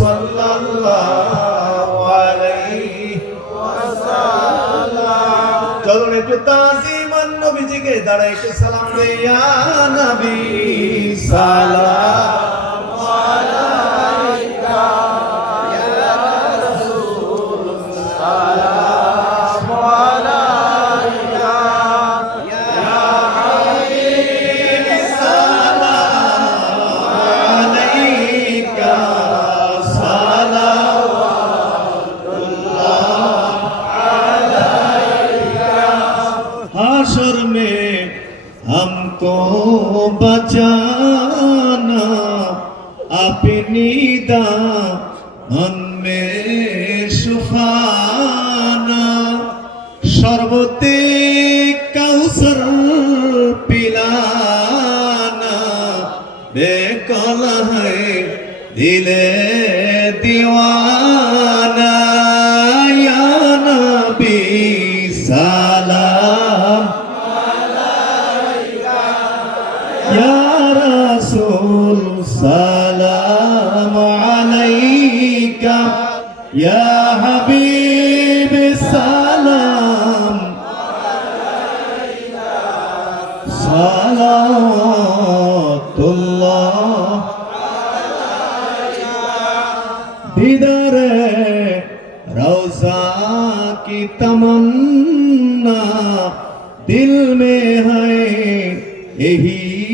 সাল্লাল্লাহু আলাইহি চলুন একটু তাজিমান নবীজিকে দাঁড়ায় একটু সালাম দেয়া নবী সালাম। জানা আপনি দা মনমে সুফানা সর্বতে কাউসর পিলানা বেকল হয় দিলে দিওয়ানা নবী সালাম Yeah. السلام عليك يا حبيب السلام عليك صلاة الله عليك دیدار روزہ کی تمنا دل میں ہے یہی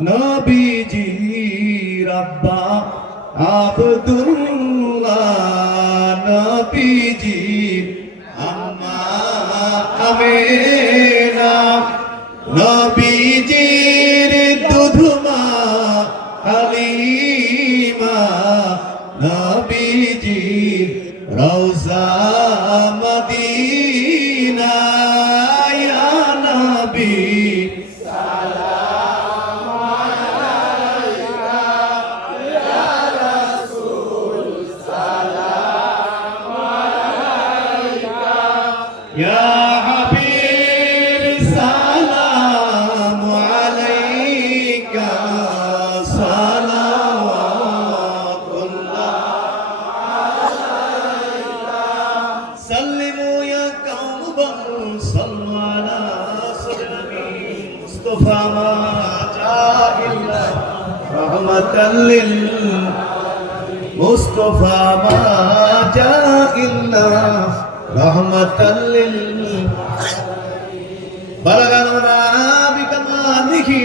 নবীজি রব্বা আব্দুল্লাহ يا حبيب سلام عليك. صلوات الله سلموا يا قوم صلوا على سيدنا مصطفى ما جاء إلا رحمة لل مصطفى ما جاء إلا রহমতাল্লিল বালাগানো না বিকমানিহি।